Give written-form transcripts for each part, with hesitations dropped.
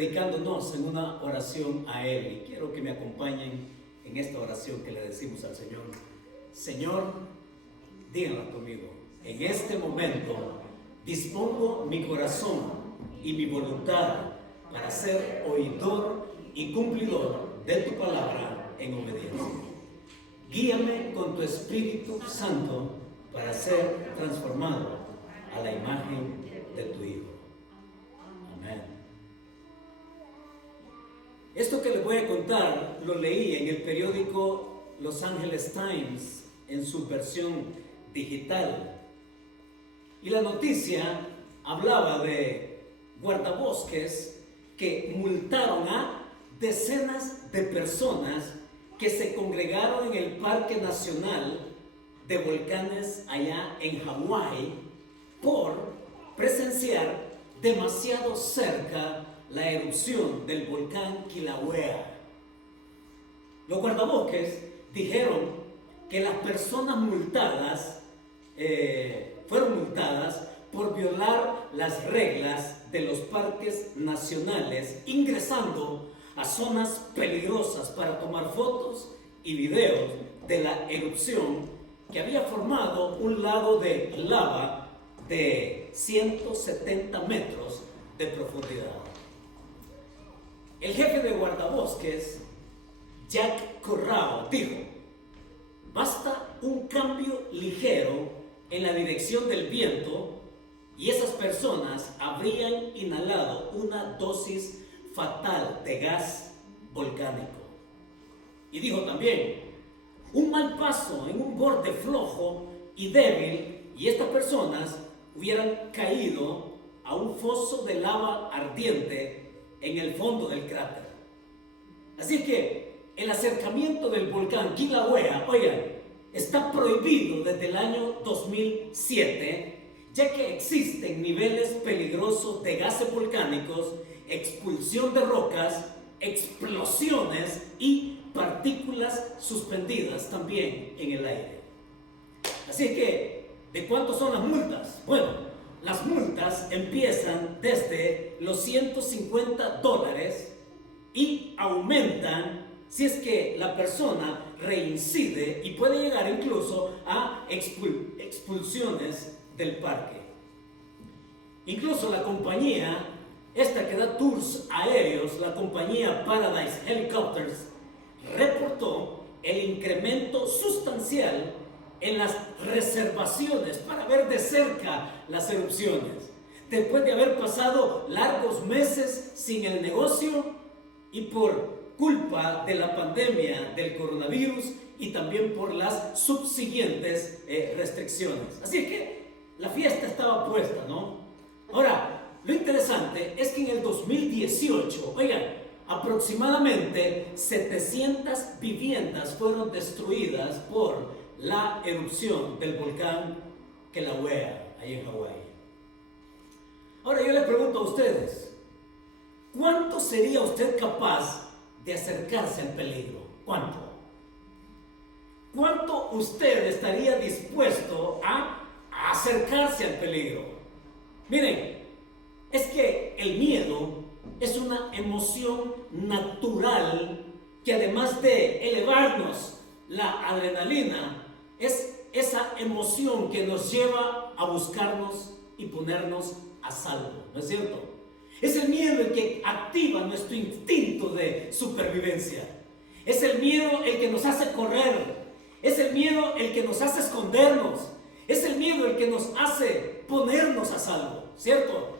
dedicándonos en una oración a Él. Y quiero que me acompañen en esta oración que le decimos al Señor. Señor, díganlo conmigo, en este momento dispongo mi corazón y mi voluntad para ser oidor y cumplidor de tu palabra en obediencia. Guíame con tu Espíritu Santo para ser transformado a la imagen de tu Hijo. Amén. Esto que les voy a contar lo leí en el periódico Los Angeles Times en su versión digital. Y la noticia hablaba de guardabosques que multaron a decenas de personas que se congregaron en el Parque Nacional de Volcanes allá en Hawái por presenciar demasiado cerca la erupción del volcán Kilauea. Los guardabosques dijeron que las personas multadas fueron multadas por violar las reglas de los parques nacionales, ingresando a zonas peligrosas para tomar fotos y videos de la erupción que había formado un lago de lava de 170 metros de profundidad. El jefe de guardabosques, Jack Corrao, dijo: basta un cambio ligero en la dirección del viento y esas personas habrían inhalado una dosis fatal de gas volcánico. Y dijo también: un mal paso en un borde flojo y débil y estas personas hubieran caído a un foso de lava ardiente en el fondo del cráter. Así que el acercamiento del volcán Kilauea, oigan, está prohibido desde el año 2007, ya que existen niveles peligrosos de gases volcánicos, expulsión de rocas, explosiones y partículas suspendidas también en el aire. Así que, ¿de cuánto son las multas? Bueno, las multas empiezan desde los $150 y aumentan si es que la persona reincide, y puede llegar incluso a expulsiones del parque. Incluso la compañía, esta que da tours aéreos, la compañía Paradise Helicopters, reportó el incremento sustancial en las reservaciones para ver de cerca las erupciones, después de haber pasado largos meses sin el negocio y por culpa de la pandemia del coronavirus y también por las subsiguientes restricciones. Así que la fiesta estaba puesta, ¿no? Ahora, lo interesante es que en el 2018, oigan, aproximadamente 700 viviendas fueron destruidas por la erupción del volcán Kilauea, ahí en Hawái. Ahora yo les pregunto a ustedes, ¿cuánto sería usted capaz de acercarse al peligro? ¿Cuánto? ¿Cuánto usted estaría dispuesto a acercarse al peligro? Miren, es que el miedo es una emoción natural que, además de elevarnos la adrenalina, es esa emoción que nos lleva a buscarnos y ponernos a salvo, ¿no es cierto? Es el miedo el que activa nuestro instinto de supervivencia. Es el miedo el que nos hace correr. Es el miedo el que nos hace escondernos. Es el miedo el que nos hace ponernos a salvo, ¿cierto?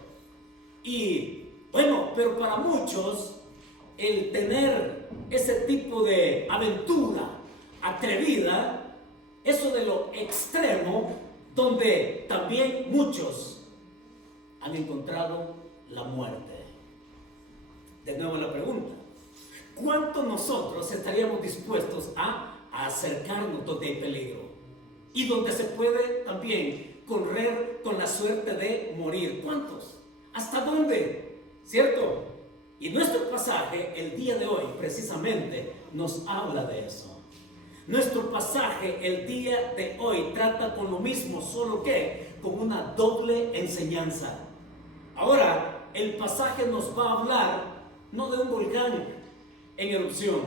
Y bueno, pero para muchos el tener ese tipo de aventura atrevida, eso de lo extremo, donde también muchos han encontrado la muerte. De nuevo la pregunta: ¿cuánto nosotros estaríamos dispuestos a acercarnos donde hay peligro y donde se puede también correr con la suerte de morir? ¿Cuántos? ¿Hasta dónde? ¿Cierto? Y nuestro pasaje el día de hoy precisamente nos habla de eso. Nuestro pasaje el día de hoy trata con lo mismo, solo que con una doble enseñanza. Ahora, el pasaje nos va a hablar no de un volcán en erupción.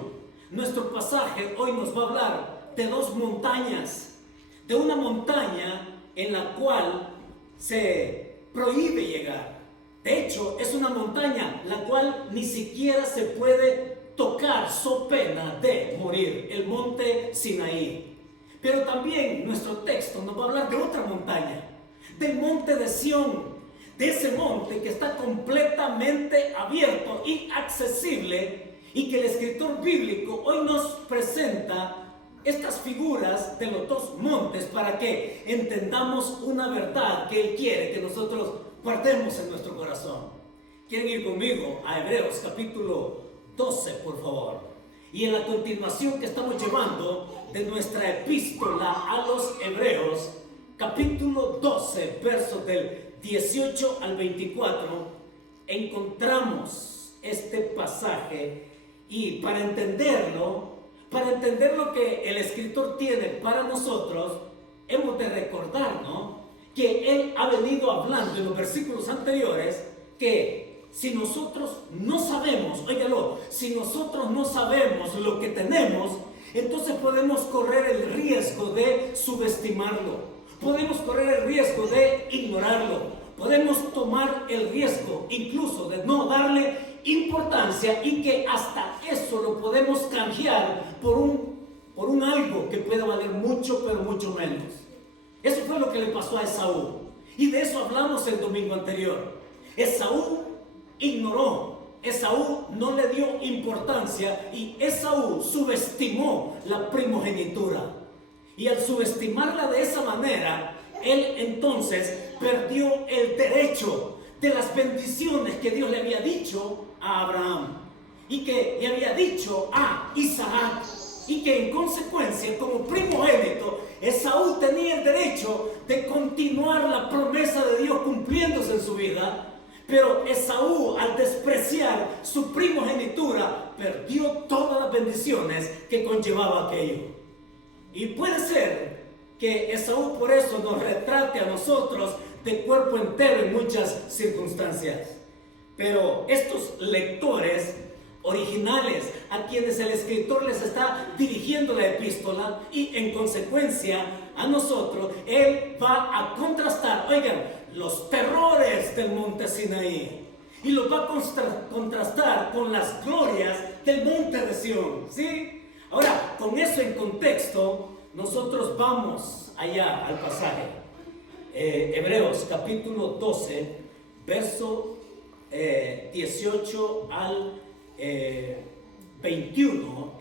Nuestro pasaje hoy nos va a hablar de dos montañas, de una montaña en la cual se prohíbe llegar. De hecho, es una montaña la cual ni siquiera se puede tocar so pena de morir, el monte Sinaí. Pero también nuestro texto nos va a hablar de otra montaña, del monte de Sión, de ese monte que está completamente abierto y accesible, y que el escritor bíblico hoy nos presenta estas figuras de los dos montes para que entendamos una verdad que Él quiere que nosotros guardemos en nuestro corazón. ¿Quieren ir conmigo a Hebreos capítulo 12, por favor? Y en la continuación que estamos llevando de nuestra epístola a los Hebreos, capítulo 12, versos del 18 al 24, encontramos este pasaje. Y para entender lo que el escritor tiene para nosotros, hemos de recordar, ¿no?, que él ha venido hablando en los versículos anteriores que si nosotros no sabemos, óigalo, si nosotros no sabemos lo que tenemos, entonces podemos correr el riesgo de subestimarlo, podemos correr el riesgo de ignorarlo, podemos tomar el riesgo incluso de no darle importancia, y que hasta eso lo podemos canjear por un algo que puede valer mucho, pero mucho menos. Eso fue lo que le pasó a Esaú, y de eso hablamos el domingo anterior. Esaú ignoró, Esaú no le dio importancia, y Esaú subestimó la primogenitura, y al subestimarla de esa manera, él entonces perdió el derecho de las bendiciones que Dios le había dicho a Abraham y que le había dicho a Isaac, y que en consecuencia, como primogénito, Esaú tenía el derecho de continuar la promesa de Dios cumpliéndose en su vida. Pero Esaú, al despreciar su primogenitura, perdió todas las bendiciones que conllevaba aquello. Y puede ser que Esaú por eso nos retrate a nosotros de cuerpo entero en muchas circunstancias. Pero estos lectores originales, a quienes el escritor les está dirigiendo la epístola, y en consecuencia a nosotros, él va a contrastar, oigan, los terrores del monte Sinaí, y los va a contrastar con las glorias del monte de Sión, ¿sí? Ahora, con eso en contexto, nosotros vamos allá al pasaje. Hebreos capítulo 12, verso 18 al 21,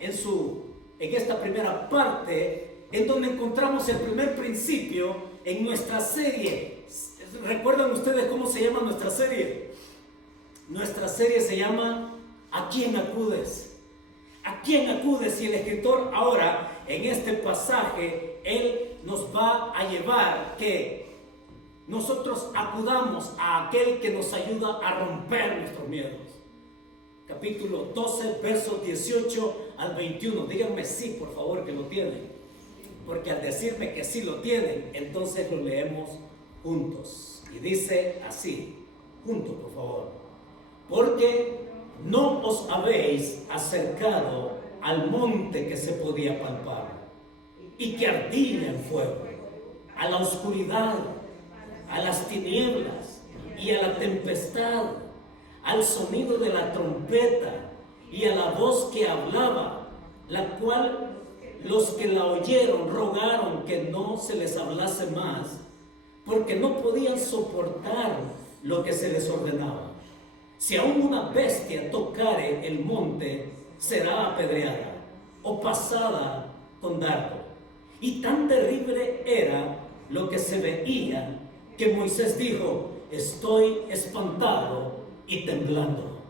en esta primera parte, en donde encontramos el primer principio en nuestra serie. ¿Recuerdan ustedes cómo se llama nuestra serie? Nuestra serie se llama ¿A quién acudes? ¿A quién acudes? Y el escritor ahora, en este pasaje, él nos va a llevar que nosotros acudamos a aquel que nos ayuda a romper nuestros miedos. Capítulo 12, versos 18 al 21. Díganme sí, por favor, que lo tienen. Porque al decirme que sí lo tienen, entonces lo leemos juntos. Y dice así, juntos, por favor. Porque no os habéis acercado al monte que se podía palpar y que ardía en fuego, a la oscuridad, a las tinieblas y a la tempestad, al sonido de la trompeta y a la voz que hablaba, la cual los que la oyeron rogaron que no se les hablase más, porque no podían soportar lo que se les ordenaba. Si aún una bestia tocare el monte, será apedreada o pasada con dardo. Y tan terrible era lo que se veía que Moisés dijo: estoy espantado y temblando.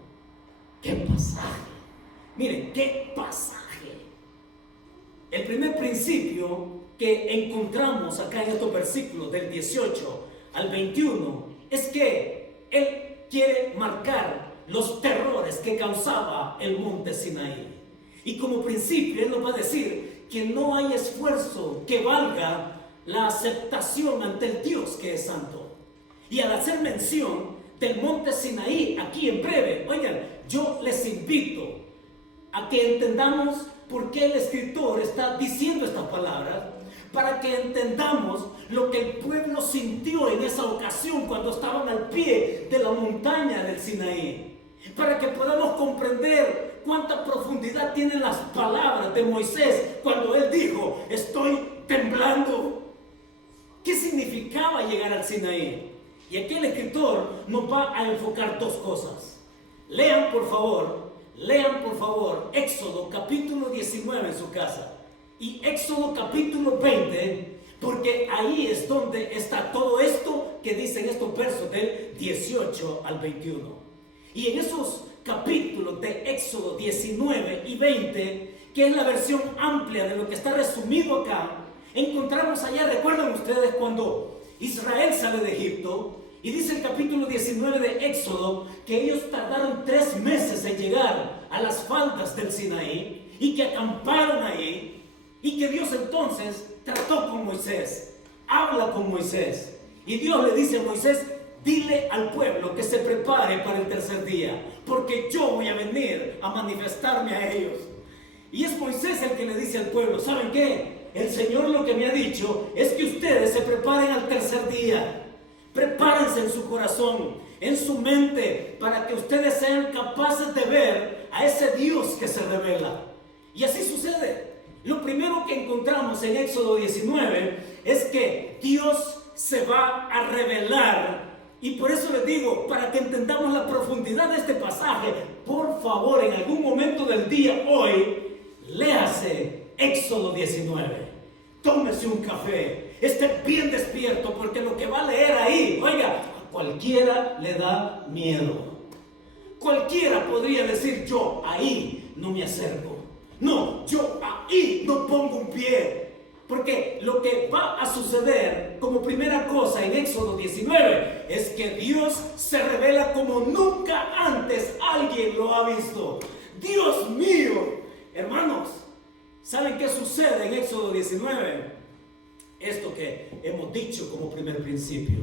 ¡Qué pasaje! Miren, qué pasaje. El primer principio que encontramos acá en estos versículos del 18 al 21 es que él quiere marcar los terrores que causaba el monte Sinaí. Y como principio él nos va a decir que no hay esfuerzo que valga la aceptación ante el Dios que es santo. Y al hacer mención del monte Sinaí aquí en breve. Oigan, yo les invito a que entendamos por qué el escritor está diciendo estas palabras, para que entendamos lo que el pueblo sintió en esa ocasión cuando estaban al pie de la montaña del Sinaí, para que podamos comprender cuánta profundidad tienen las palabras de Moisés cuando él dijo: estoy temblando. ¿Qué significaba llegar al Sinaí? Y aquí el escritor nos va a enfocar dos cosas. Lean por favor Éxodo capítulo 19 en su casa y Éxodo capítulo 20, porque ahí es donde está todo esto que dicen estos versos del 18 al 21. Y en esos capítulos de Éxodo 19 y 20, que es la versión amplia de lo que está resumido acá, encontramos allá, recuerdan ustedes cuando Israel sale de Egipto, y dice el capítulo 19 de Éxodo que ellos tardaron 3 meses en llegar a las faldas del Sinaí y que acamparon ahí, y que Dios entonces trató con Moisés, habla con Moisés, y Dios le dice a Moisés: dile al pueblo que se prepare para el tercer día, porque yo voy a venir a manifestarme a ellos. Y es Moisés el que le dice al pueblo: ¿saben qué? El Señor lo que me ha dicho es que ustedes se preparen al tercer día. Prepárense en su corazón, en su mente, para que ustedes sean capaces de ver a ese Dios que se revela. Y así sucede. Lo primero que encontramos en Éxodo 19 es que Dios se va a revelar. Y por eso les digo, para que entendamos la profundidad de este pasaje, por favor, en algún momento del día hoy, léase Éxodo 19. Tómese un café, esté bien despierto, porque lo que va a leer ahí, oiga, a cualquiera le da miedo. Cualquiera podría decir: yo ahí no me acerco. No, yo ahí no pongo un pie. Porque lo que va a suceder como primera cosa en Éxodo 19 es que Dios se revela como nunca antes alguien lo ha visto. Dios mío, hermanos, ¿saben qué sucede en Éxodo 19? Esto que hemos dicho como primer principio.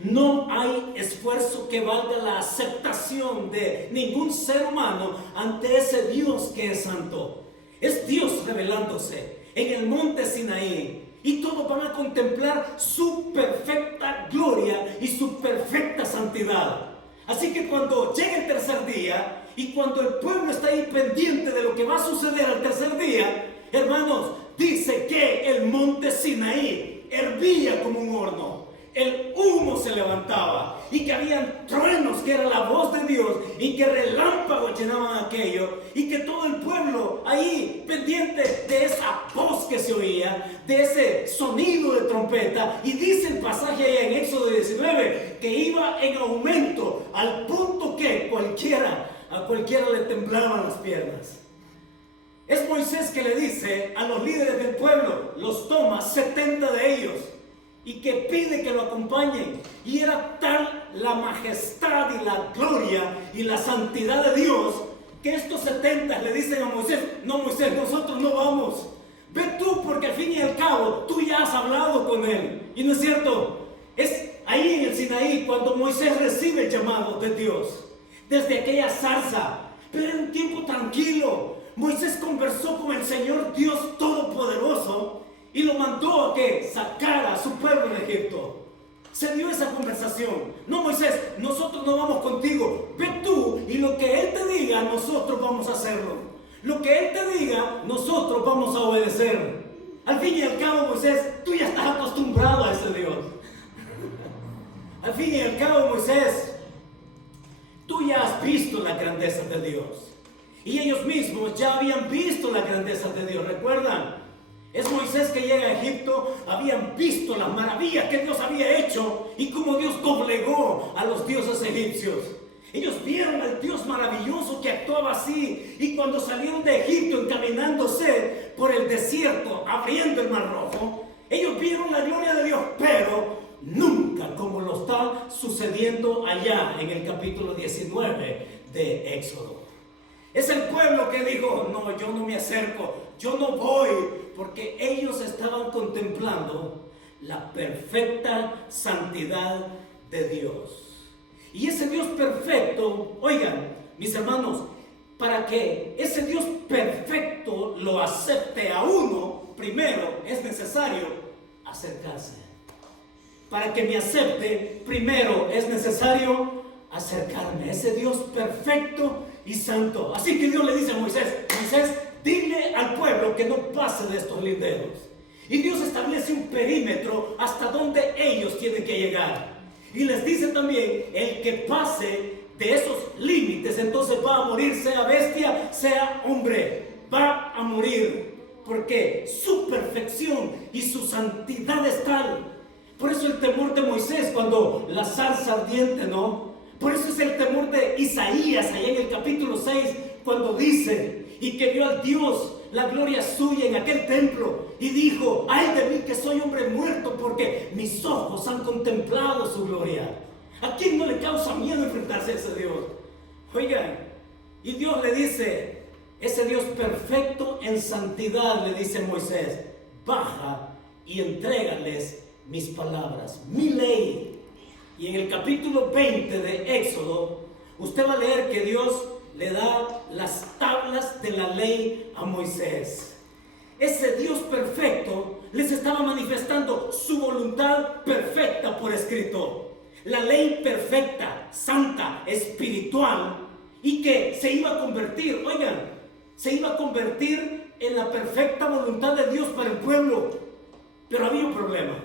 No hay esfuerzo que valga la aceptación de ningún ser humano ante ese Dios que es santo. Es Dios revelándose en el monte Sinaí, y todos van a contemplar su perfecta gloria y su perfecta santidad. Así que cuando llegue el tercer día y cuando el pueblo está ahí pendiente de lo que va a suceder al tercer día, hermanos, dice que el monte Sinaí hervía como un horno. El humo se levantaba y que habían truenos, que era la voz de Dios, y que relámpagos llenaban aquello, y que todo el pueblo ahí pendiente de esa voz que se oía, de ese sonido de trompeta. Y dice el pasaje ahí en Éxodo 19 que iba en aumento al punto que a cualquiera le temblaban las piernas. Es Moisés que le dice a los líderes del pueblo, los toma 70 de ellos, y que pide que lo acompañen. Y era tal la majestad y la gloria y la santidad de Dios, que estos 70 le dicen a Moisés: no, Moisés, nosotros no vamos. Ve tú, porque al fin y al cabo tú ya has hablado con él. Y no es cierto. Es ahí en el Sinaí cuando Moisés recibe el llamado de Dios, desde aquella zarza. Pero en un tiempo tranquilo, Moisés conversó con el Señor Dios Todopoderoso y lo mandó a que sacara a su pueblo de Egipto. Se dio esa conversación. No, Moisés, nosotros no vamos contigo. Ve tú, y lo que Él te diga, nosotros vamos a hacerlo. Lo que Él te diga, nosotros vamos a obedecer. Al fin y al cabo, Moisés, tú ya estás acostumbrado a ese Dios. Al fin y al cabo, Moisés, tú ya has visto la grandeza de Dios. Y ellos mismos ya habían visto la grandeza de Dios. ¿Recuerdan? Es Moisés que llega a Egipto, habían visto las maravillas que Dios había hecho y cómo Dios doblegó a los dioses egipcios. Ellos vieron al Dios maravilloso que actuaba así, y cuando salieron de Egipto encaminándose por el desierto, abriendo el Mar Rojo, ellos vieron la gloria de Dios, pero nunca como lo está sucediendo allá en el capítulo 19 de Éxodo. Es el pueblo que dijo: no, yo no me acerco, yo no voy, porque ellos estaban contemplando la perfecta santidad de Dios. Y ese Dios perfecto, oigan, mis hermanos, para que ese Dios perfecto lo acepte a uno, primero es necesario acercarse. Para que me acepte, primero es necesario acercarme a ese Dios perfecto y santo. Así que Dios le dice a Moisés, Moisés, dile al pueblo que no pase de estos linderos. Y Dios establece un perímetro hasta donde ellos tienen que llegar. Y les dice también, el que pase de esos límites, entonces va a morir, sea bestia, sea hombre, va a morir, porque su perfección y su santidad es tal. Por eso el temor de Moisés cuando la zarza ardiente, ¿no? Por eso es el temor de Isaías, ahí en el capítulo 6, cuando dice, y que vio al Dios, la gloria suya en aquel templo, y dijo, ay de mí que soy hombre muerto, porque mis ojos han contemplado su gloria. ¿A quién no le causa miedo enfrentarse a ese Dios? Oigan, y Dios le dice, ese Dios perfecto en santidad, le dice Moisés, baja y entrégales mis palabras, mi ley. Y en el capítulo 20 de Éxodo, usted va a leer que Dios le da las tablas de la ley a Moisés. Ese Dios perfecto les estaba manifestando su voluntad perfecta por escrito. La ley perfecta, santa, espiritual, y que se iba a convertir, oigan, se iba a convertir en la perfecta voluntad de Dios para el pueblo. Pero había un problema.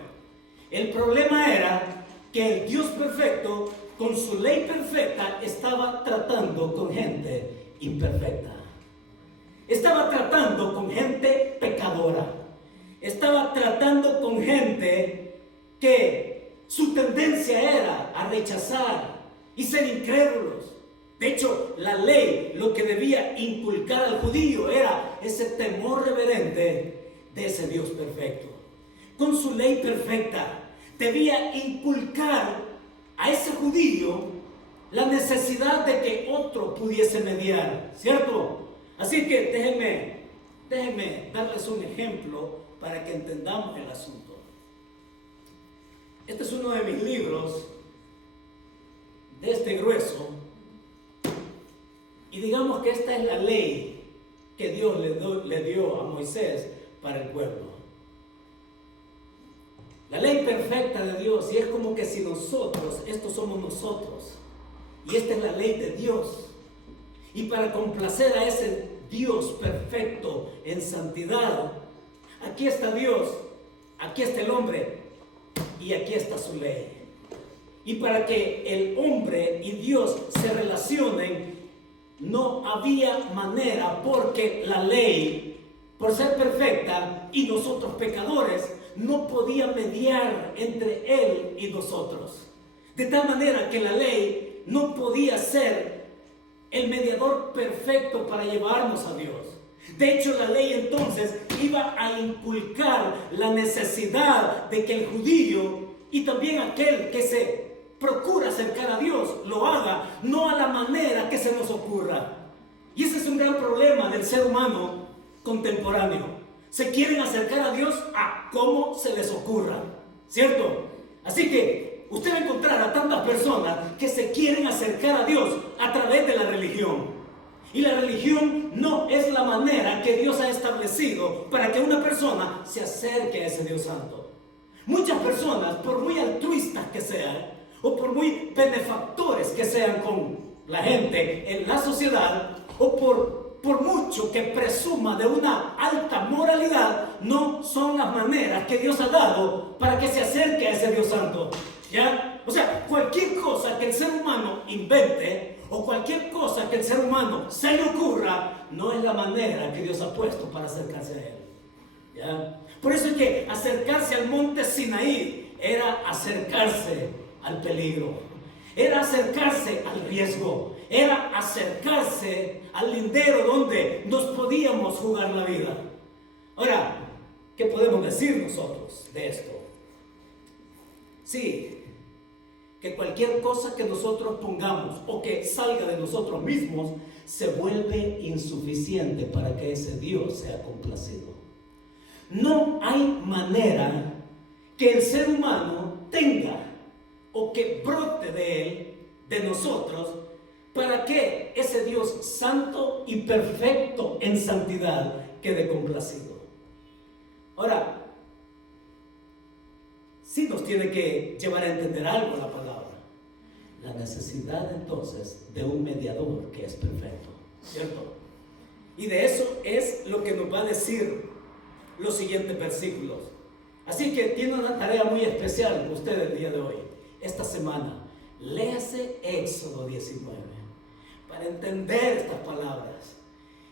El problema era que el Dios perfecto, con su ley perfecta, estaba tratando con gente imperfecta. Estaba tratando con gente pecadora. Estaba tratando con gente que su tendencia era a rechazar y ser incrédulos. De hecho, la ley lo que debía inculcar al judío era ese temor reverente de ese Dios perfecto. Con su ley perfecta debía inculcar a ese judío la necesidad de que otro pudiese mediar, ¿cierto? Así que déjenme darles un ejemplo para que entendamos el asunto. Este es uno de mis libros de este grueso, y digamos que esta es la ley que Dios le dio a Moisés para el pueblo. La ley perfecta de Dios, y es como que si nosotros, estos somos nosotros, y esta es la ley de Dios. Y para complacer a ese Dios perfecto en santidad, aquí está Dios, aquí está el hombre, y aquí está su ley. Y para que el hombre y Dios se relacionen, no había manera, porque la ley, por ser perfecta y nosotros pecadores, no podía mediar entre Él y nosotros. De tal manera que la ley no podía ser el mediador perfecto para llevarnos a Dios. De hecho, la ley entonces iba a inculcar la necesidad de que el judío y también aquel que se procura acercar a Dios lo haga, no a la manera que se nos ocurra. Y ese es un gran problema del ser humano contemporáneo. Se quieren acercar a Dios a como se les ocurra, ¿cierto? Así que usted va a encontrar a tantas personas que se quieren acercar a Dios a través de la religión. Y la religión no es la manera que Dios ha establecido para que una persona se acerque a ese Dios santo. Muchas personas, por muy altruistas que sean, o por muy benefactores que sean con la gente en la sociedad, o por mucho que presuma de una alta moralidad, no son las maneras que Dios ha dado para que se acerque a ese Dios santo. ¿Ya? O sea, cualquier cosa que el ser humano invente, o cualquier cosa que el ser humano se le ocurra, no es la manera que Dios ha puesto para acercarse a Él. ¿Ya? Por eso es que acercarse al monte Sinaí era acercarse al peligro, era acercarse al riesgo, era acercarse al lindero donde nos podíamos jugar la vida. Ahora, ¿qué podemos decir nosotros de esto? Sí, que cualquier cosa que nosotros pongamos o que salga de nosotros mismos se vuelve insuficiente para que ese Dios sea complacido. No hay manera que el ser humano tenga o que brote de él de nosotros para que ese Dios santo y perfecto en santidad quede complacido. Ahora, sí nos tiene que llevar a entender algo la palabra. La necesidad entonces de un mediador que es perfecto, ¿cierto? Y de eso es lo que nos va a decir los siguientes versículos. Así que tiene una tarea muy especial con ustedes el día de hoy, esta semana. Léase Éxodo 19 para entender estas palabras.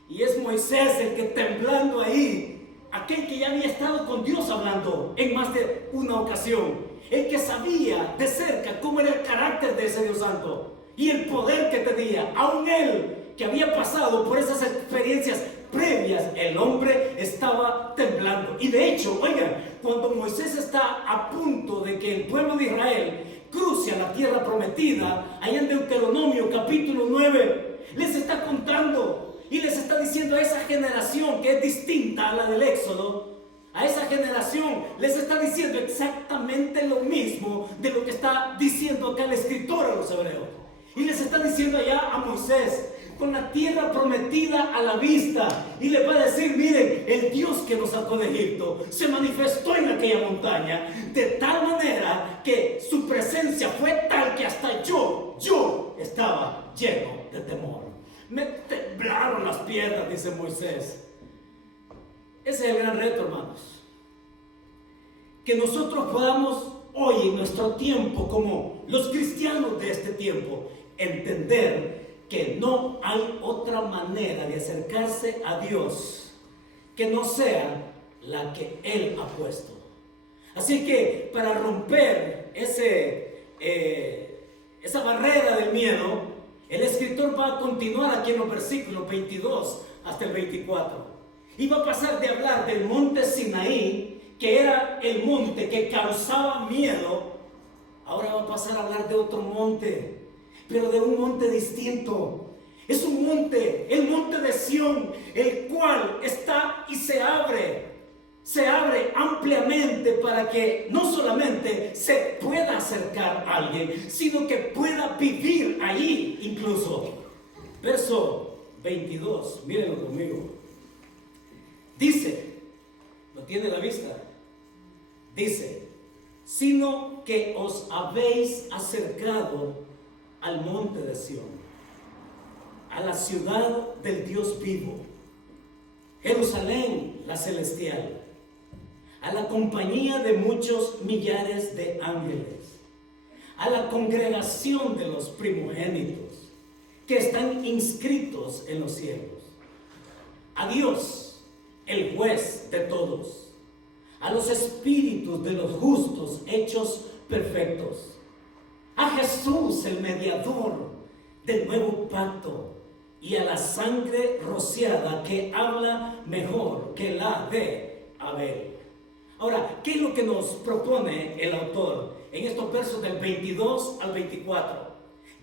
Y es Moisés el que temblando ahí, aquel que ya había estado con Dios hablando en más de una ocasión, el que sabía de cerca cómo era el carácter de ese Dios santo y el poder que tenía, aún él que había pasado por esas experiencias previas, el hombre estaba temblando. Y de hecho, oigan, cuando Moisés está a punto de que el pueblo de Israel cruce a la tierra prometida, allá en Deuteronomio capítulo 9, les está contando y les está diciendo a esa generación que es distinta a la del Éxodo, a esa generación les está diciendo exactamente lo mismo de lo que está diciendo acá el escritor a los hebreos. Y les está diciendo allá a Moisés, con la tierra prometida a la vista, y le va a decir: miren, el Dios que nos sacó de Egipto se manifestó en aquella montaña de tal manera que su presencia fue tal que hasta yo estaba lleno de temor. Me temblaron las piernas, dice Moisés. Ese es el gran reto, hermanos, que nosotros podamos hoy en nuestro tiempo, como los cristianos de este tiempo, entender que no hay otra manera de acercarse a Dios que no sea la que Él ha puesto. Así que para romper esa barrera del miedo, el escritor va a continuar aquí en los versículos 22 hasta el 24. Y va a pasar de hablar del monte Sinaí, que era el monte que causaba miedo, ahora va a pasar a hablar de otro monte, pero de un monte distinto. Es un monte, el monte de Sión, el cual está y se abre ampliamente para que no solamente se pueda acercar a alguien, sino que pueda vivir allí incluso. Verso 22, mírenlo conmigo. Dice, ¿lo tiene a la vista? Dice: sino que os habéis acercado al monte de Sión, a la ciudad del Dios vivo, Jerusalén la celestial, a la compañía de muchos millares de ángeles, a la congregación de los primogénitos que están inscritos en los cielos, a Dios, el juez de todos, a los espíritus de los justos hechos perfectos, a Jesús, el mediador del nuevo pacto, y a la sangre rociada que habla mejor que la de Abel. Ahora, ¿qué es lo que nos propone el autor en estos versos del 22 al 24?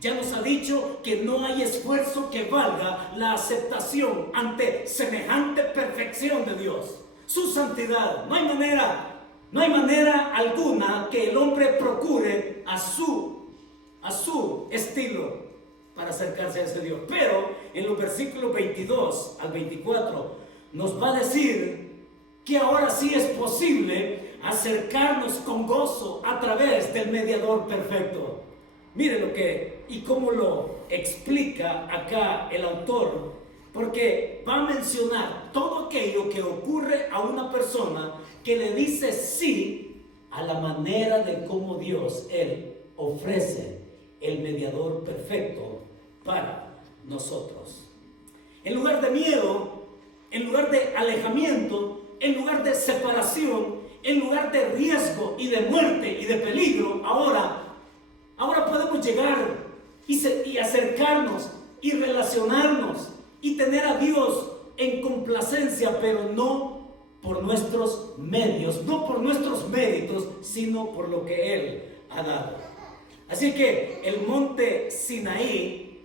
Ya nos ha dicho que no hay esfuerzo que valga la aceptación ante semejante perfección de Dios, su santidad. No hay manera alguna que el hombre procure a su estilo para acercarse a ese Dios. Pero en los versículos 22 al 24 nos va a decir que ahora sí es posible acercarnos con gozo a través del mediador perfecto. Mire lo que y cómo lo explica acá el autor, porque va a mencionar todo aquello que ocurre a una persona que le dice sí a la manera de cómo Dios, Él, ofrece el mediador perfecto para nosotros. En lugar de miedo, en lugar de alejamiento, en lugar de separación, en lugar de riesgo y de muerte y de peligro, ahora podemos llegar y acercarnos y relacionarnos y tener a Dios en complacencia, pero no por nuestros medios, no por nuestros méritos, sino por lo que Él ha dado. Así que el monte Sinaí,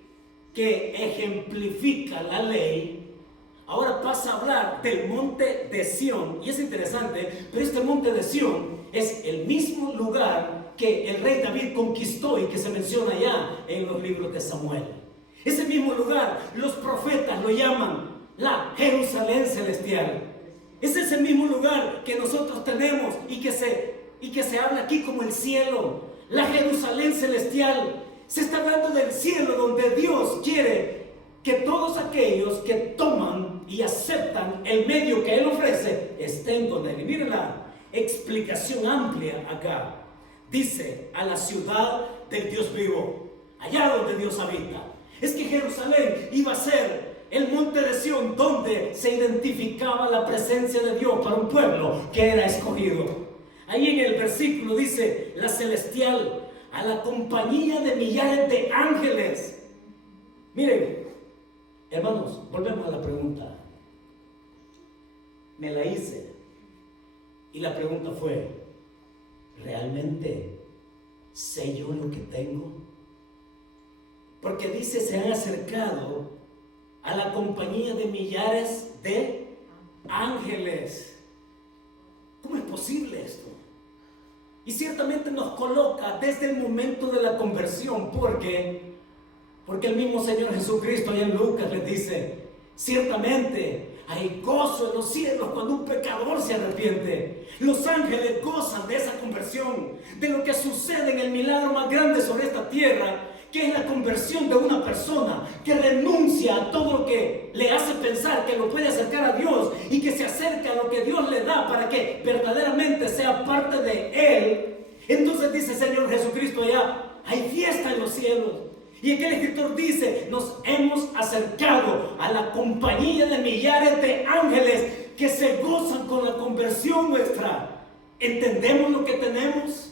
que ejemplifica la ley, ahora pasa a hablar del monte de Sión. Y es interesante, pero este monte de Sión es el mismo lugar que el rey David conquistó y que se menciona ya en los libros de Samuel. Ese mismo lugar, los profetas lo llaman la Jerusalén celestial. Es ese mismo lugar que nosotros tenemos y que se habla aquí como el cielo, la Jerusalén celestial. Se está hablando del cielo donde Dios quiere que todos aquellos que toman y aceptan el medio que Él ofrece estén con Él. Y miren la explicación amplia acá. Dice, a la ciudad del Dios vivo, allá donde Dios habita. Es que Jerusalén iba a ser el monte de Sión donde se identificaba la presencia de Dios para un pueblo que era escogido. Ahí en el versículo dice, la celestial, a la compañía de millares de ángeles. Miren, hermanos, volvemos a la pregunta. Me la hice y la pregunta fue, ¿realmente sé yo lo que tengo? Porque dice, se han acercado a la compañía de millares de ángeles. ¿Cómo es posible esto? Y ciertamente nos coloca desde el momento de la conversión, porque el mismo Señor Jesucristo allá en Lucas les dice, ciertamente hay gozo en los cielos cuando un pecador se arrepiente. Los ángeles gozan de esa conversión, de lo que sucede en el milagro más grande sobre esta tierra, que es la conversión de una persona que renuncia a todo lo que le hace pensar que lo puede acercar a Dios y que se acerca a lo que Dios le da para que verdaderamente sea parte de Él. Entonces dice el Señor Jesucristo allá, hay fiesta en los cielos. Y aquel escritor dice, nos hemos acercado a la compañía de millares de ángeles que se gozan con la conversión nuestra. ¿Entendemos lo que tenemos?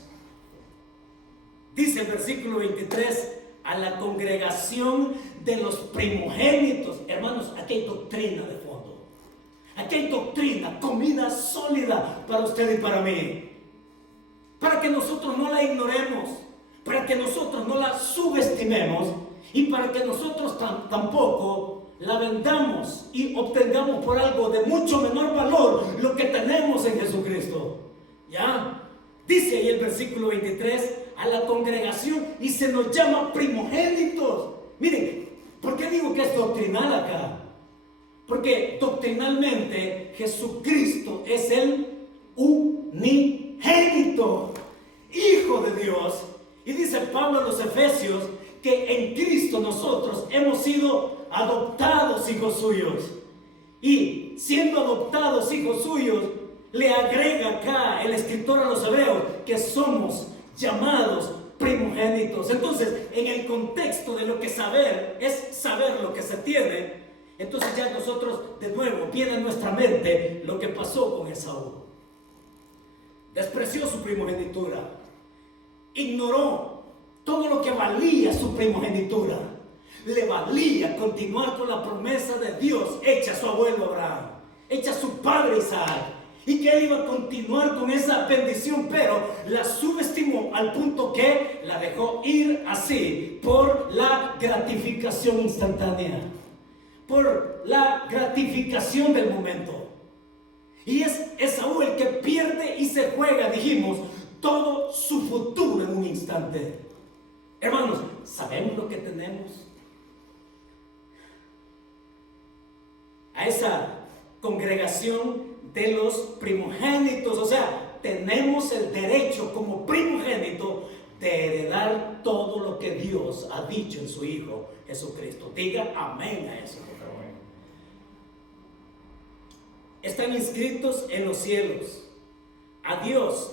Dice el versículo 23, a la congregación de los primogénitos. Hermanos, aquí hay doctrina de fondo. Aquí hay doctrina, comida sólida para usted y para mí. Para que nosotros no la ignoremos, para que nosotros no la subestimemos y para que nosotros tampoco la vendamos y obtengamos por algo de mucho menor valor lo que tenemos en Jesucristo. ¿Ya? Dice ahí el versículo 23, a la congregación, y se nos llama primogénitos. Miren, ¿por qué digo que es doctrinal acá? Porque doctrinalmente Jesucristo es el unigénito, Hijo de Dios. Y dice Pablo en los Efesios que en Cristo nosotros hemos sido adoptados hijos suyos. Y siendo adoptados hijos suyos, le agrega acá el escritor a los hebreos que somos llamados primogénitos. Entonces, en el contexto de lo que saber es saber lo que se tiene, entonces ya nosotros de nuevo viene a nuestra mente lo que pasó con Esaú. Despreció su primogenitura, ignoró todo lo que valía su primogenitura. Le valía continuar con la promesa de Dios hecha a su abuelo Abraham, hecha a su padre Isaac, y que él iba a continuar con esa bendición, pero la subestimó al punto que la dejó ir así por la gratificación instantánea, por la gratificación del momento. Y es Esaú el que pierde y se juega, dijimos, todo su futuro en un instante. Hermanos, ¿sabemos lo que tenemos? A esa congregación de los primogénitos, o sea, tenemos el derecho como primogénito de heredar todo lo que Dios ha dicho en su Hijo Jesucristo. Diga amén a eso, por favor. Están inscritos en los cielos. A Dios,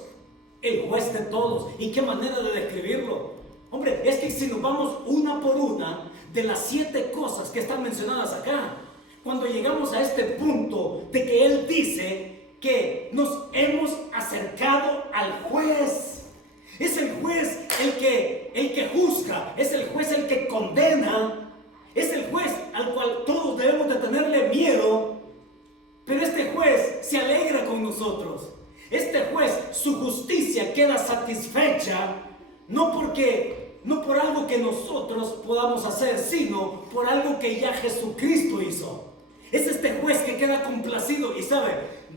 el juez de todos. ¿Y qué manera de describirlo? Hombre, es que si nos vamos una por una de las 7 cosas que están mencionadas acá, cuando llegamos a este punto de que Él dice que nos hemos acercado al juez. Es el juez el que juzga, es el juez el que condena, es el juez al cual todos debemos de tenerle miedo, pero este juez se alegra con nosotros. Este juez, su justicia queda satisfecha, no por algo que nosotros podamos hacer, sino por algo que ya Jesucristo hizo. Es este juez que queda complacido. Y sabe,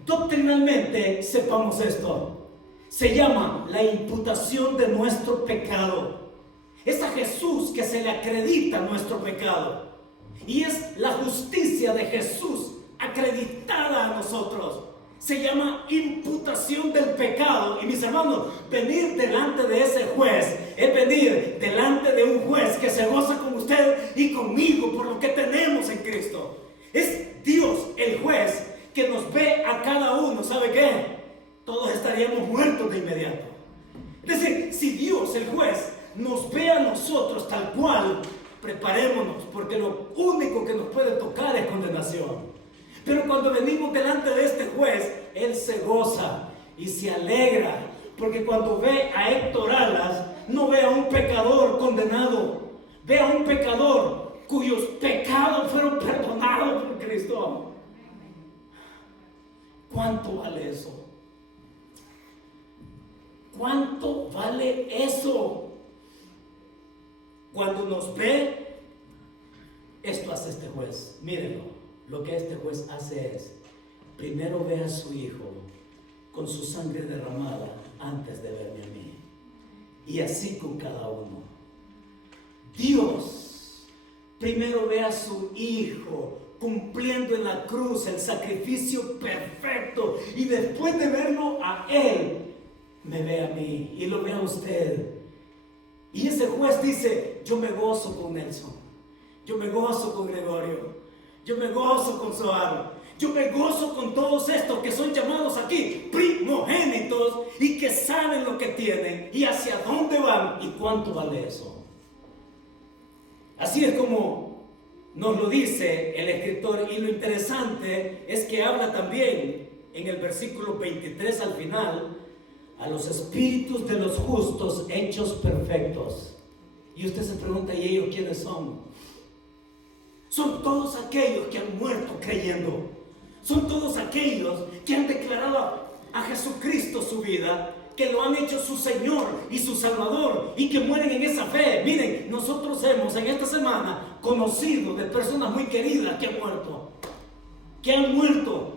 doctrinalmente sepamos esto. se llama la imputación de nuestro pecado. Es a Jesús que se le acredita nuestro pecado. Y es la justicia de Jesús acreditada a nosotros. Se llama imputación del pecado. Y mis hermanos, venir delante de ese juez es venir delante de un juez que se goza con usted y conmigo por lo que tenemos en Cristo. Es Dios el juez que nos ve a cada uno. ¿Sabe qué? Todos estaríamos muertos de inmediato. Es decir, si Dios el juez nos ve a nosotros tal cual, preparémonos, porque lo único que nos puede tocar es condenación. Pero cuando venimos delante de este juez, Él se goza y se alegra, porque cuando ve a Héctor Alas, no ve a un pecador condenado, ve a un pecador cuyos pecados fueron perdonados por Cristo. ¿Cuánto vale eso? ¿Cuánto vale eso? Cuando nos ve, esto hace este juez. Mírenlo, lo que este juez hace es, primero ve a su hijo con su sangre derramada antes de verme a mí. Y así con cada uno. Dios primero ve a su hijo cumpliendo en la cruz el sacrificio perfecto, y después de verlo a él, me ve a mí y lo ve a usted. Y ese juez dice, yo me gozo con Nelson, yo me gozo con Gregorio, yo me gozo con Zoar, yo me gozo con todos estos que son llamados aquí primogénitos y que saben lo que tienen y hacia dónde van y cuánto vale eso. Así es como nos lo dice el escritor, y lo interesante es que habla también en el versículo 23 al final, a los espíritus de los justos hechos perfectos. Y usted se pregunta, ¿y ellos quiénes son? Son todos aquellos que han muerto creyendo. Son todos aquellos que han declarado a Jesucristo su vida, que lo han hecho su Señor y su Salvador, y que mueren en esa fe. Miren, nosotros hemos en esta semana conocido de personas muy queridas que han muerto.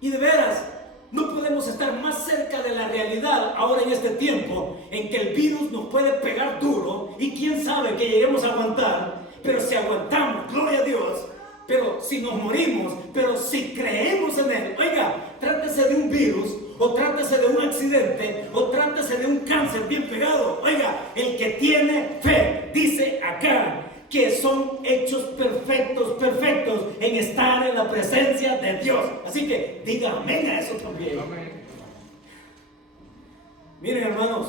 Y de veras, no podemos estar más cerca de la realidad ahora en este tiempo en que el virus nos puede pegar duro, y quién sabe que lleguemos a aguantar. Pero si aguantamos, gloria a Dios. Pero si nos morimos, pero si creemos en Él, oiga, trátese de un virus, o trátese de un accidente, o trátese de un cáncer bien pegado, oiga, el que tiene fe, dice acá, que son hechos perfectos en estar en la presencia de Dios. Así que diga amén a eso también. Amén. Miren, hermanos,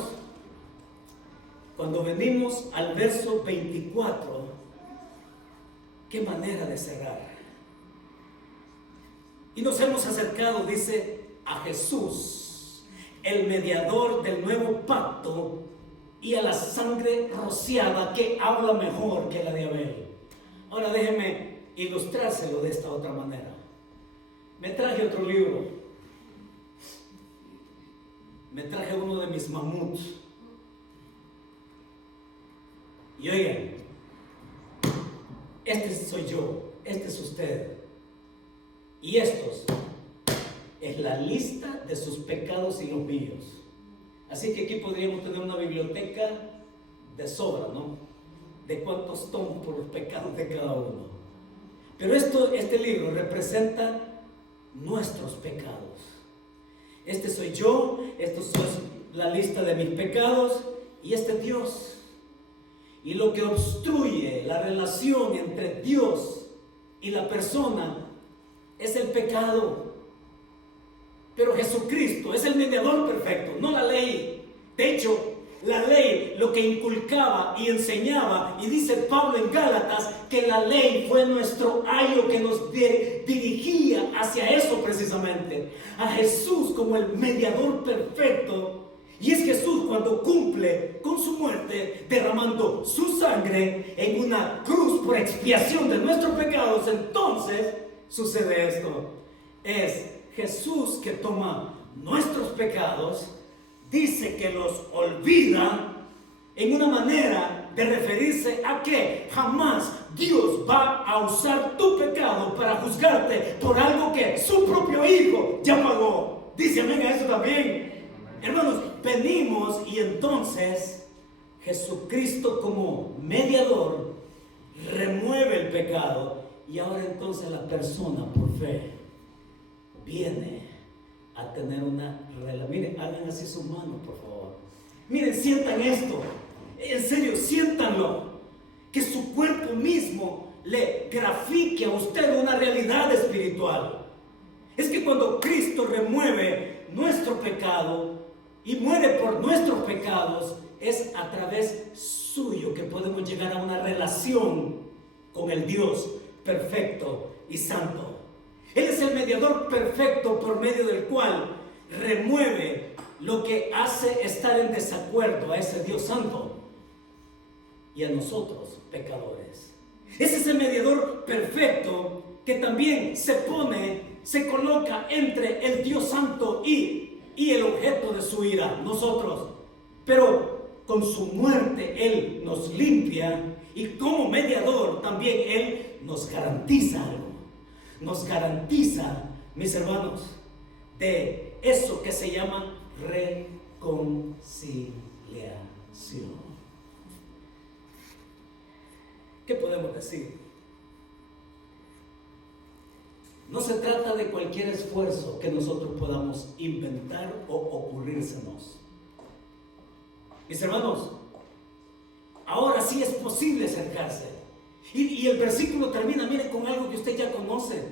cuando venimos al verso 24, qué manera de cerrar. Y nos hemos acercado, dice, a Jesús, el mediador del nuevo pacto, y a la sangre rociada que habla mejor que la de Abel. Ahora déjenme ilustrárselo de esta otra manera. Me traje otro libro. Me traje uno de mis mamuts. Y oigan, este soy yo, este es usted. Y estos es la lista de sus pecados y los míos. Así que aquí podríamos tener una biblioteca de sobra, ¿no? De cuántos tomos por los pecados de cada uno. Pero este libro representa nuestros pecados. Este soy yo, esto es la lista de mis pecados, y este es Dios. Y lo que obstruye la relación entre Dios y la persona es el pecado. Pero Jesucristo es el mediador perfecto, no la ley. De hecho, la ley lo que inculcaba y enseñaba, y dice Pablo en Gálatas, que la ley fue nuestro ayo que nos dirigía hacia eso precisamente, a Jesús como el mediador perfecto. Y es Jesús cuando cumple con su muerte, derramando su sangre en una cruz por expiación de nuestros pecados. Entonces sucede esto. Es Jesús que toma nuestros pecados, dice que los olvida, en una manera de referirse a que jamás Dios va a usar tu pecado para juzgarte por algo que su propio Hijo ya pagó. Dice amén a eso también. Hermanos, venimos y entonces Jesucristo como mediador remueve el pecado y ahora entonces la persona por fe viene a tener una relación. Miren, hagan así sus manos, por favor. Miren, sientan esto. En serio, siéntanlo. Que su cuerpo mismo le grafique a usted una realidad espiritual. Es que cuando Cristo remueve nuestro pecado y muere por nuestros pecados, es a través suyo que podemos llegar a una relación con el Dios perfecto y santo. Él es el mediador perfecto por medio del cual remueve lo que hace estar en desacuerdo a ese Dios santo y a nosotros, pecadores. Ese es el mediador perfecto que también se coloca entre el Dios santo y el objeto de su ira, nosotros. Pero con su muerte Él nos limpia y como mediador también Él nos garantiza algo. Nos garantiza, mis hermanos, de eso que se llama reconciliación. ¿Qué podemos decir? No se trata de cualquier esfuerzo que nosotros podamos inventar o ocurrírsenos. Mis hermanos, ahora sí es posible acercarse. Y el versículo termina, miren, con algo que usted ya conoce.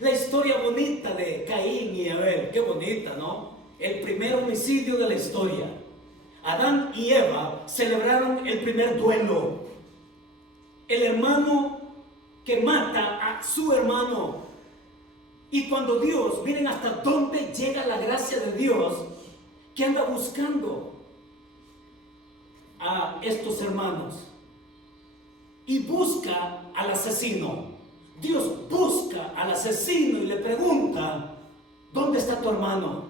La historia bonita de Caín y Abel. Qué bonita, ¿no? El primer homicidio de la historia. Adán y Eva celebraron el primer duelo. El hermano que mata a su hermano. Y cuando Dios, miren hasta dónde llega la gracia de Dios, que anda buscando a estos hermanos. Y busca al asesino. Dios busca al asesino y le pregunta, ¿dónde está tu hermano?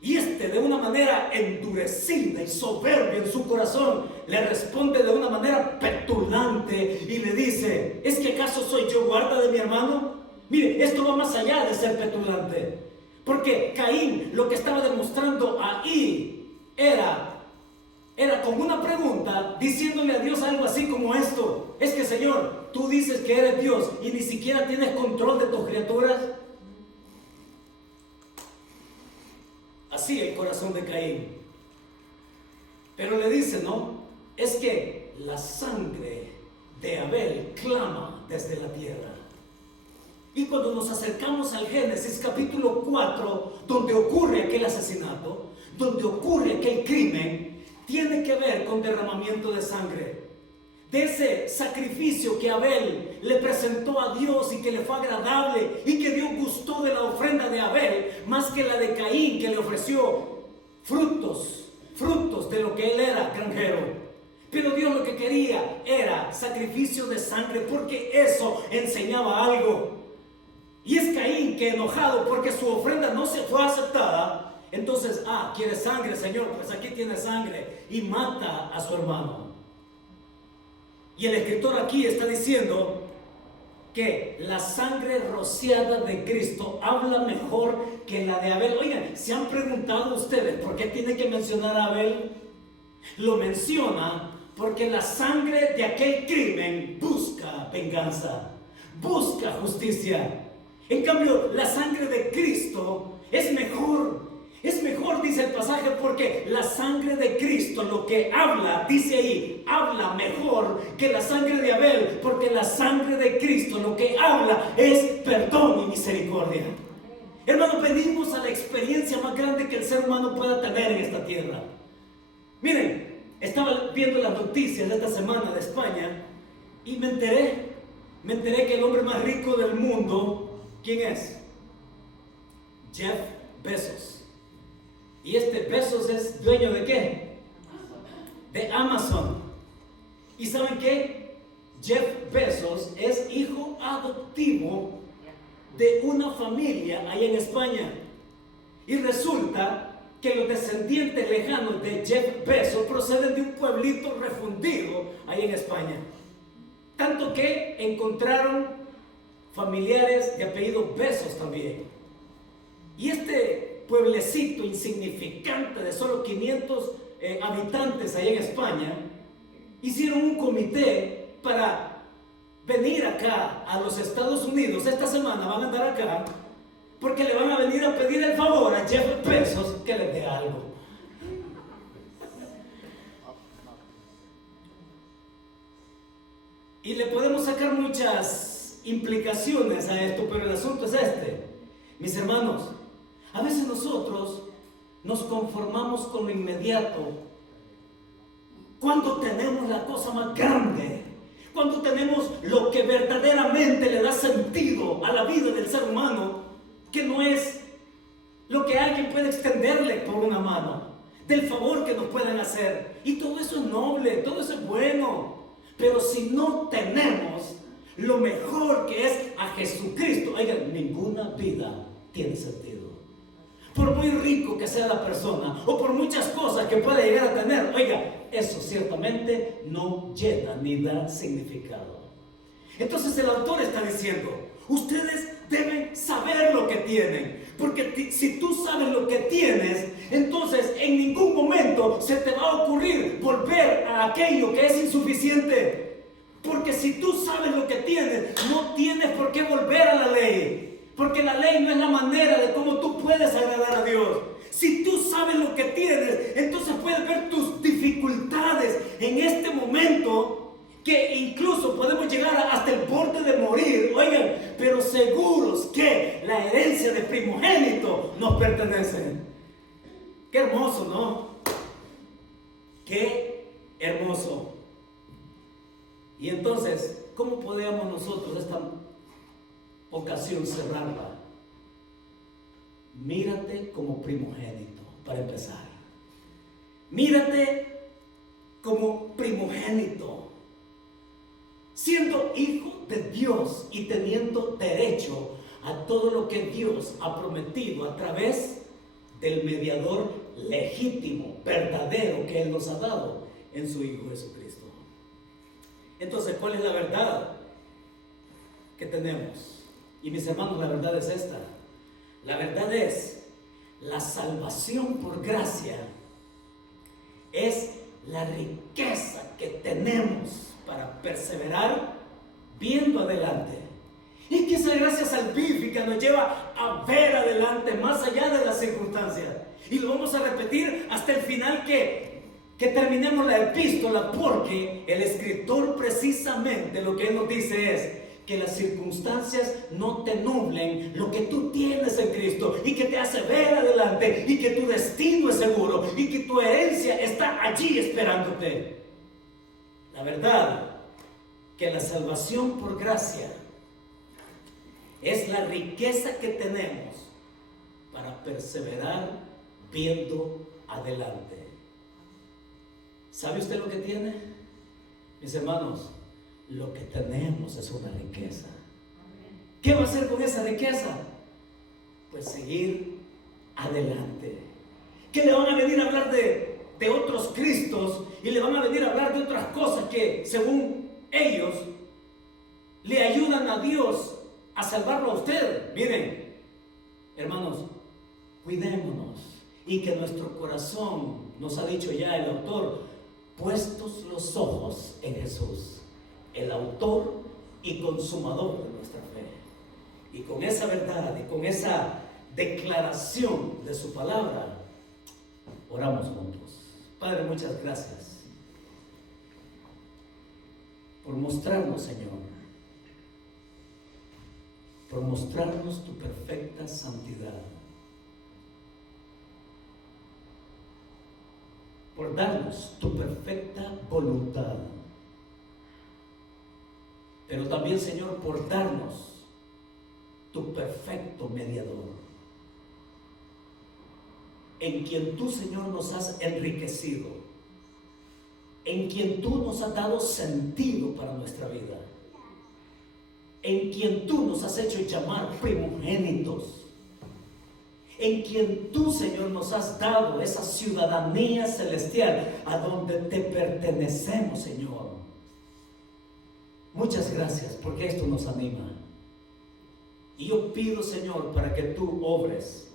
Y de una manera endurecida y soberbia en su corazón, le responde de una manera petulante y le dice, ¿es que acaso soy yo guarda de mi hermano? Mire, esto va más allá de ser petulante. Porque Caín lo que estaba demostrando ahí era con una pregunta, diciéndole a Dios algo así como esto. Es que, Señor, tú dices que eres Dios y ni siquiera tienes control de tus criaturas. Así el corazón de Caín. Pero le dice, no, es que la sangre de Abel clama desde la tierra. Y cuando nos acercamos al Génesis capítulo 4, donde ocurre aquel asesinato, donde ocurre aquel crimen, tiene que ver con derramamiento de sangre. De ese sacrificio que Abel le presentó a Dios y que le fue agradable y que Dios gustó de la ofrenda de Abel más que la de Caín, que le ofreció frutos de lo que él era, granjero. Pero Dios lo que quería era sacrificio de sangre, porque eso enseñaba algo. Y es Caín que, enojado porque su ofrenda no se fue aceptada, entonces, quiere sangre, Señor, pues aquí tiene sangre, y mata a su hermano. Y el escritor aquí está diciendo que la sangre rociada de Cristo habla mejor que la de Abel. Oigan, ¿se han preguntado ustedes por qué tiene que mencionar a Abel? Lo menciona porque la sangre de aquel crimen busca venganza, busca justicia. En cambio, la sangre de Cristo es mejor, dice el pasaje, porque la sangre de Cristo lo que habla, dice ahí, habla mejor que la sangre de Abel, porque la sangre de Cristo lo que habla es perdón y misericordia. Hermanos, venimos a la experiencia más grande que el ser humano pueda tener en esta tierra. Miren, estaba viendo las noticias de esta semana de España y me enteré que el hombre más rico del mundo, ¿quién es? Jeff Bezos. Y este Bezos es dueño ¿de qué? De Amazon. ¿Y saben qué? Jeff Bezos es hijo adoptivo de una familia ahí en España. Y resulta que los descendientes lejanos de Jeff Bezos proceden de un pueblito refundido ahí en España. Tanto que encontraron familiares de apellido Bezos también. Y este pueblecito insignificante de solo 500 habitantes ahí en España, hicieron un comité para venir acá a los Estados Unidos. Esta semana van a andar acá porque le van a venir a pedir el favor a Jeff Bezos que les dé algo. Y le podemos sacar muchas implicaciones a esto, pero el asunto es este. Mis hermanos, a veces nosotros nos conformamos con lo inmediato cuando tenemos la cosa más grande, cuando tenemos lo que verdaderamente le da sentido a la vida del ser humano, que no es lo que alguien puede extenderle por una mano, del favor que nos pueden hacer. Y todo eso es noble, todo eso es bueno. Pero si no tenemos lo mejor que es a Jesucristo, oigan, ninguna vida tiene sentido. Por muy rico que sea la persona o por muchas cosas que pueda llegar a tener, oiga, eso ciertamente no llena ni da significado. Entonces el autor está diciendo, ustedes deben saber lo que tienen, porque si tú sabes lo que tienes, entonces en ningún momento se te va a ocurrir volver a aquello que es insuficiente. Porque si tú sabes lo que tienes, no tienes por qué volver a la ley, porque la ley no es la manera de cómo tú puedes agradar a Dios. Si tú sabes lo que tienes, entonces puedes ver tus dificultades en este momento, que incluso podemos llegar hasta el borde de morir, oigan, pero seguros que la herencia de primogénito nos pertenece. Qué hermoso, ¿no? Qué hermoso. Y entonces, ¿cómo podemos nosotros esta ocasión cerrarla? Mírate como primogénito, para empezar. Mírate como primogénito, siendo hijo de Dios y teniendo derecho a todo lo que Dios ha prometido a través del mediador legítimo, verdadero que Él nos ha dado en su Hijo Jesucristo. Entonces, ¿cuál es la verdad que tenemos? Y mis hermanos, la verdad es esta. La verdad es, la salvación por gracia es la riqueza que tenemos para perseverar viendo adelante. Es que esa gracia salvífica nos lleva a ver adelante, más allá de las circunstancias. Y lo vamos a repetir hasta el final que terminemos la epístola, porque el escritor precisamente lo que él nos dice es que las circunstancias no te nublen lo que tú tienes en Cristo, y que te hace ver adelante, y que tu destino es seguro, y que tu herencia está allí esperándote. La verdad que la salvación por gracia es la riqueza que tenemos para perseverar viendo adelante. ¿Sabe usted lo que tiene? Mis hermanos, lo que tenemos es una riqueza. ¿Qué va a hacer con esa riqueza? Pues seguir adelante. ¿Qué le van a venir a hablar de otros Cristos? Y le van a venir a hablar de otras cosas que según ellos le ayudan a Dios a salvarlo a usted. Miren, hermanos, cuidémonos, y que nuestro corazón, nos ha dicho ya el autor, puestos los ojos en Jesús, el autor y consumador de nuestra fe. Y con esa verdad y con esa declaración de su palabra, oramos juntos. Padre, muchas gracias por mostrarnos, Señor, por mostrarnos tu perfecta santidad, por darnos tu perfecta voluntad, pero también, Señor, por darnos tu perfecto mediador, en quien tú, Señor, nos has enriquecido, en quien tú nos has dado sentido para nuestra vida, en quien tú nos has hecho llamar primogénitos, en quien tú, Señor, nos has dado esa ciudadanía celestial a donde te pertenecemos, Señor. Muchas gracias, porque esto nos anima. Y yo pido, Señor, para que tú obres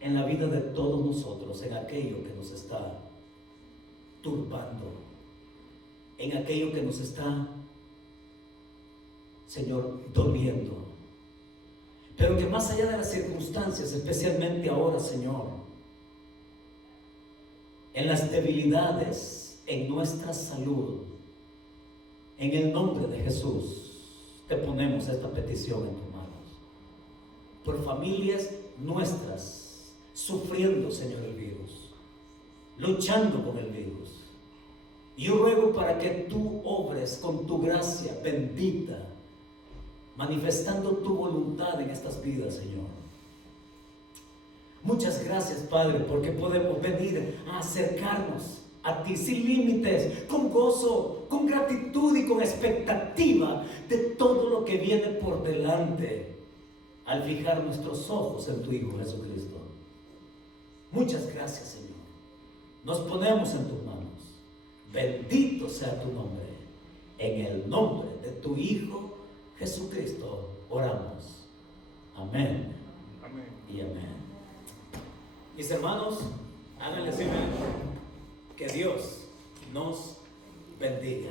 en la vida de todos nosotros, en aquello que nos está turbando, en aquello que nos está, Señor, doliendo. Pero que más allá de las circunstancias, especialmente ahora, Señor, en las debilidades, en nuestra salud, en el nombre de Jesús, te ponemos esta petición en tus manos. Por familias nuestras, sufriendo, Señor, el virus, luchando con el virus. Y yo ruego para que tú obres con tu gracia bendita, manifestando tu voluntad en estas vidas, Señor. Muchas gracias, Padre, porque podemos venir a acercarnos a ti sin límites, con gozo, con gratitud y con expectativa de todo lo que viene por delante al fijar nuestros ojos en tu Hijo Jesucristo. Muchas gracias, Señor. Nos ponemos en tus manos. Bendito sea tu nombre. En el nombre de tu Hijo Jesucristo oramos. Amén. Amén. Y amén. Mis hermanos, háganle así, que Dios nos bendiga.